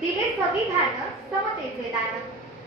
दिले संविधान समतेचे दान,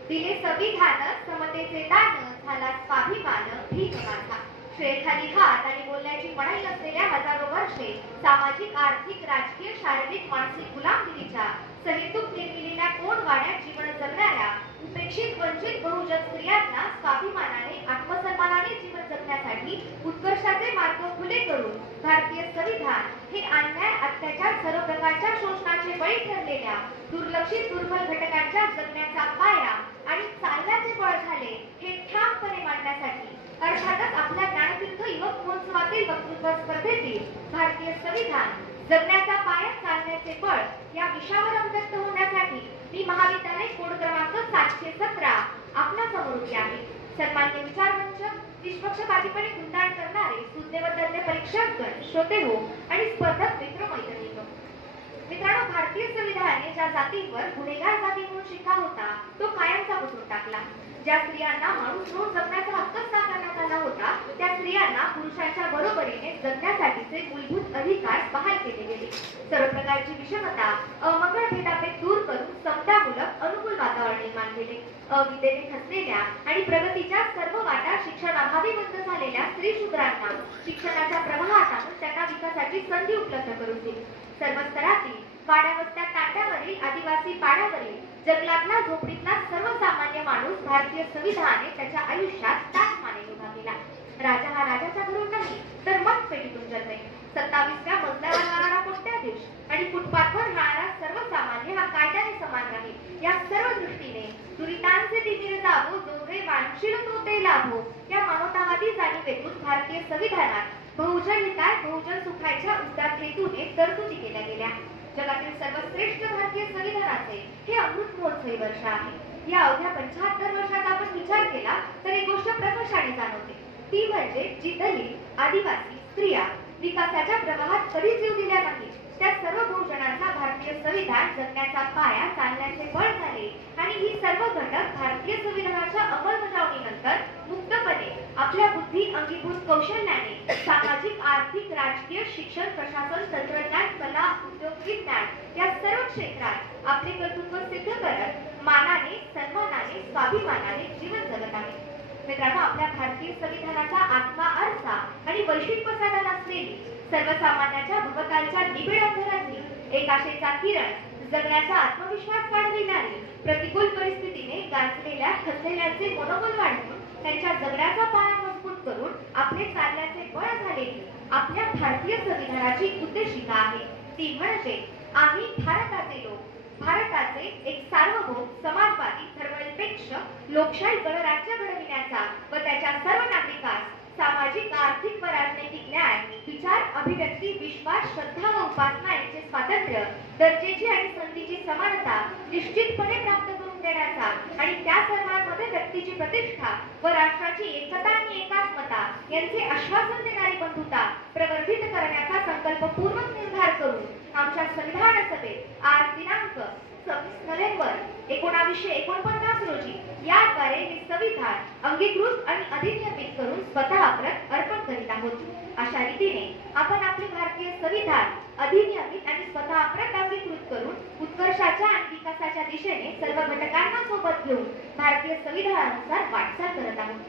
दिले संविधान समतेचे दान, झाला स्वाभिमान भीम माझा. श्रेयखाली हात आणि बोलण्याची मनाई असलेल्या हजारो वर्षे सामाजिक, आर्थिक, राजकीय, शारीरिक, मानसिक गुलामगिरीच्या सहेतुक निर्मिलेल्या कोंडवाड्यात जीवन जगणाऱ्या उपेक्षित, वंचित बहुजन स्त्रियांना स्वाभिमानाने, आत्मसन्मानाने जीवन जगण्यासाठी उत्कर्षाचे मार्ग खुले करून भारतीय संविधान हे अन्याय, अत्याचार, सर्व प्रकारच्या शोषणाचे बळी ठरलेल्या दुर्लक्षित, दुर्बल घटकांच्या जगण्याचा पाया आणि चालण्याचे बळ झाले हे ठामपणे मांडण्यासाठी अर्थातच आपल्या ज्ञानतीर्थ युवक महोत्सवातील वक्तृत्व स्पर्धेतील भारतीय संविधान जगण्याचा पाया, चालण्याचे बळ या विषयावर अभिव्यक्त होण्यासाठी मी महाविद्यालय कोड क्रमांक 717 आपल्या समोर उभी आहे. सन्मान्य विचारमंच, निष्पक्षपातीपणे गुंताण करणारे सुज्ञ व तज्ञ परीक्षकगण, श्रोते हो आणि स्पर्धक मित्र मैत्रिणींनो. मित्रांनो, भारतीय संविधानाने ज्या जातींवर गुन्हेगार जाती म्हणून शिक्का होता तो कायमचा पुसून टाकला. ज्या स्त्रियांना माणूस म्हणून जगण्याचा हक्कच नाकारण्यात आला होता त्या स्त्रियांना पुरुषांच्या बरोबरीने जगण्यासाठीचे मूलभूत अधिकार बहाल केले गेले. सर्व प्रकारची विषमता, अमंगळ भेदाभेद दूर करून समतामूलक अनुकूल वातावरण निर्माण केले. अविद्येने खचलेल्या आणि प्रगतीच्या सर्व वाटा शिक्षणाभावी बंद झालेल्या स्त्री शूद्रांना शिक्षणाच्या प्रवाहात आणून त्यांना विकासाची संधी उपलब्ध करून दिली. सर्व स्तरातील वाड्यावस्त्या तांड्यावरील, आदिवासी पाड्यावरील, जंगलातला, झोपडीतला सर्वसामान्य माणूस भारतीय संविधानाने त्याच्या आयुष्यात ताकमाने उभा केला. राजा हा राजाच्या घरून नाही तर मठ पेटीतून जन्मे. 27व्या मजल्यावर राहणारा कोट्याधीश आणि फुटपाथवर राहणारा सर्वसामान्य हा कायद्याने समान राहील या सर्व दृष्टीने दुरितांचे तिमिर जावो, जो जे वांछील तो ते लाभो या मानवतावादी जाणीवेतून भारतीय संविधानात बहुजन हिताय, बहुजन सुखायच्या उदात्त हेतूने तरतुदी केल्या गेल्या. जगातील सर्वश्रेष्ठ भारतीय संविधानाचे हे अमृत महोत्सवी वर्ष आहे. या अवघ्या 75 वर्षात आपण विचार केला तर एक गोष्ट प्रकर्षाने जाणवते, ती म्हणजे जी दलित, आदिवासी स्त्रिया विकासाच्या प्रवाहात कधीच येऊ दिल्या नाही त्या सर्व बहुजनांचा भारतीय संविधान जगण्याचा पाया, चालण्याचे बळ झाले आणि ही सर्व घटक भारतीय संविधानाच्या अंमलबजावणीनंतर मुक्तपणे आपल्या बुद्धी, अंगीभूत कौशल्याने सामाजिक, आर्थिक, राजकीय, शिक्षण, प्रशासन, तंत्रज्ञान, कला, उद्योग, विज्ञान या सर्व क्षेत्रात आपले कर्तृत्व सिद्ध करत मानाने, सन्मानाने, स्वाभिमानाने जीवन जगत आहे. मित्रांनो, आपल्या भारतीय संविधानाचा आत्मा, आरसा आणि वैश्विक पसारा असलेली सर्वसामान्याच्या भवतालच्या निबिड अंधारातली एक आशेचा किरण, जगण्याचा आत्मविश्वास वाढविणारी, प्रतिकूल परिस्थितीने गांजलेल्या, खचलेल्यांचे मनोबल वाढवून त्यांच्या जगण्याचा पाया मजबूत करून आपले चालण्याचे बळ झालेली आपल्या भारतीय संविधानाची उद्देशिका आहे. ती म्हणजे आम्ही भारताचे लोक, भारताचे एक सार्वभौम, समाजवादी, धर्मनिरपेक्ष, लोकशाही गणराज्य घडविण्याचा व त्याच्या सर्व नागरिकांस सामाजिक, आर्थिक व राजनैतिक न्याय, विचार, अभिव्यक्ती, विश्वास, श्रद्धा व उपासना यांचे स्वातंत्र्य, दर्जेची आणि संधीची समानता निश्चितपणे प्राप्त करून देण्याचा आणि त्या सर्वांमध्ये व्यक्तीची प्रतिष्ठा व राष्ट्राची एकता आणि एकात्मता यांचे आश्वासन देणारी बंधुता प्रवर्धित करण्याचा संकल्पपूर्वक निर्धार करून आमच्या संविधान सभेत आज दिनांक 26 नोव्हेंबर 1949 रोजी याद्वारे हे संविधान अंगीकृत आणि अधिनियमित करून स्वतः प्रत अर्पण करीत आहोत. अशा रीतीने आपण आपले भारतीय संविधान अधिनियमित आणि स्वतः प्रत अंगीकृत करून उत्कर्षाच्या आणि विकासाच्या दिशेने सर्व घटकांना सोबत घेऊन भारतीय संविधानानुसार वाटचाल करत आहोत.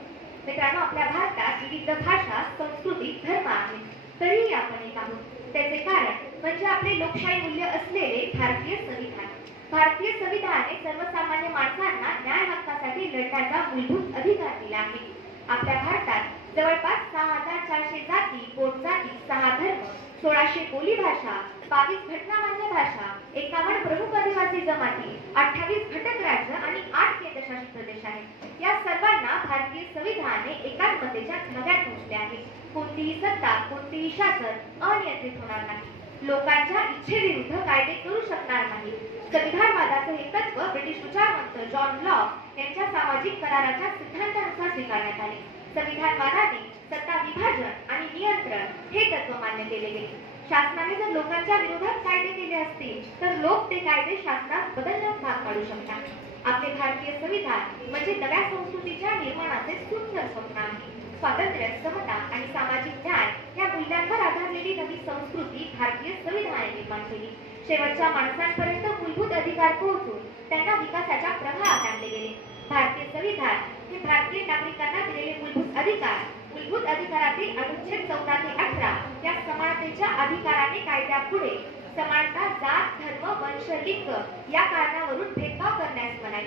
मित्रांनो, आपल्या भारतात विविध भाषा, संस्कृती, धर्म आहेत, तरीही आपण एक आहोत. त्याचे कारण म्हणजे आपले लोकशाही मूल्य असलेले भारतीय संविधान. भारतीय संविधानाने सर्वसामान्य माणसांना न्याय हक्कासाठी लढण्याचा मूलभूत अधिकार दिला आहे. आपल्या भारतात जवळपास 6400 जाती, पोटजाती, 6 धर्म, 1600 बोलीभाषा, 22 घटनामान्य भाषा, 51 प्रमुख आदिवासी जमाती, 28 घटक राज्य आणि 8 केंद्रशासित प्रदेश आहेत. या सर्वांना भारतीय संविधानाने एकात्मतेच्या धाग्यात पोहोचले आहे. कोणतीही सत्ता, कोणतेही शासन अनियंत्रित होणार नाही. लोकांच्या इच्छेविरुद्ध कायदे करू शकणार नाही. संविधानवादाचे हे तत्व ब्रिटिश विचारवंत जॉन लॉक यांच्या सामाजिक कराराच्या सिद्धांतानुसार स्वीकारण्यात आले. संविधानवादाने सत्ता विभाजन आणि नियंत्रण हे तत्व मान्य केले गेले. शासनाने जर लोकांच्या विरोधात कायदे केले असतील तर लोक ते कायदे शासनास बदलण्यास भाग पाडू शकतात. आपले भारतीय संविधान म्हणजे नव्या संस्कृतीच्या निर्माणाचे सुंदर स्वप्न आहे. स्वातंत्र्य, समता आणि सामाजिक न्याय या मूल्यांवर आधारलेली नवी संस्कृती भारतीय संविधानाने निर्माण केली. शेवटच्या माणसांपर्यंत मूलभूत अधिकार पोहोचून त्यांना विकासाच्या प्रवाहात आणले गेले. भारतीय संविधान हे भारतीय नागरिकांना दिलेले मूलभूत अधिकारातील अनुच्छेद 14 ते 18 या समानतेच्या अधिकाराने कायद्यापुढे समानता, जात, धर्म, वंश, लिंग या कारणावरून भेदभाव करण्यास मनाई.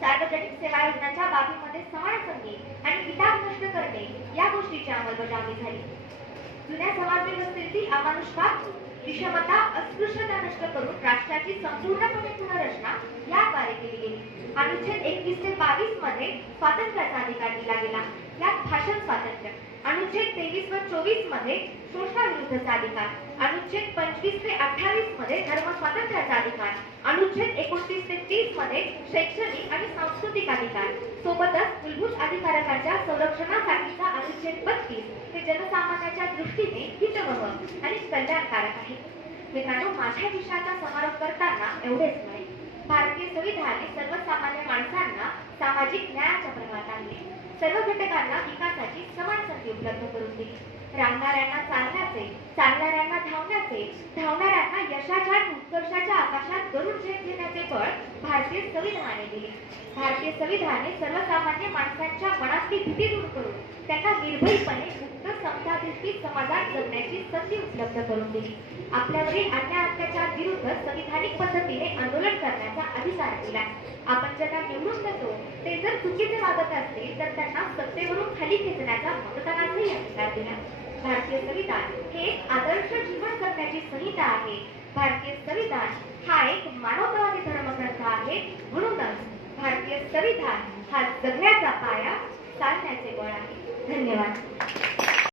सार्वजनिक सेवा योजनांच्या बाबीमध्ये समान संधी आणि किताब नष्ट करणे या गोष्टीची अंमलबजावणी झाली. जुन्या समाजव्यवस्थेतील अमानुषवाद, विषमता, अस्पृश्यता नष्ट करून राष्ट्राची संपूर्णपणे पुनर्रचना याद्वारे केली गेली. अनुच्छेद 21 ते 22 मध्ये स्वातंत्र्याचा अधिकार दिला गेला. यात भाषण स्वातंत्र्य. अनुच्छेद 23 व 24 मध्ये शोषणाविरुद्धचा अधिकार. अनुच्छेद 25 ते 28 मध्ये धर्म स्वातंत्र्याचा अधिकार. अनुच्छेद 29 ते 30 मध्ये शैक्षणिक आणि सांस्कृतिक अधिकार. सोबतच मूलभूत अधिकारांच्या संरक्षणासाठीचा अनुच्छेद 32 हे जनसामान्याच्या दृष्टीने हितवह आणि कल्याणकारक आहे. मित्रांनो, माझ्या विषयाचा समारोप करताना एवढेच नाही. भारतीय संविधानाने सर्वसामान्य माणसांना सामाजिक न्यायाच्या प्रवाहात आणले. सर्व घटकांना विकासाची समान संधी उपलब्ध करून दिली. रांगणाऱ्यांना चालण्याचे, चालणाऱ्यांना धावण्याचे, धावणाऱ्यांना यशाच्या आणि उत्कर्षाच्या आकाशात गरुड झेप घेण्याचे बळ भारतीय संविधानाने दिले. भारतीय संविधानाने सर्वसामान्य माणसांच्या मनातली भीती दूर करून त्यांना निर्भयपणे मुक्त समतादृष्टी समाजात जगण्याची संधी उपलब्ध करून दिली. आपल्यावरील अन्याय अत्याचार विरुद्ध संविधानिक पद्धतीने आंदोलन करण्याचा अधिकार दिला. आपण ज्यांना निवडून देतो ते जर चुकीचे वागत असतील तर त्यांना सत्तेवरून खाली खेचण्याचा मतदानाचाही अधिकार दिला. भारतीय संविधान हे एक आदर्श जीवन जगण्याची संहिता आहे. भारतीय संविधान हा एक मानवतावादी धर्मग्रंथ आहे. म्हणूनच भारतीय संविधान हा जगण्याचा पाया, चालण्याचे बळ आहे. धन्यवाद.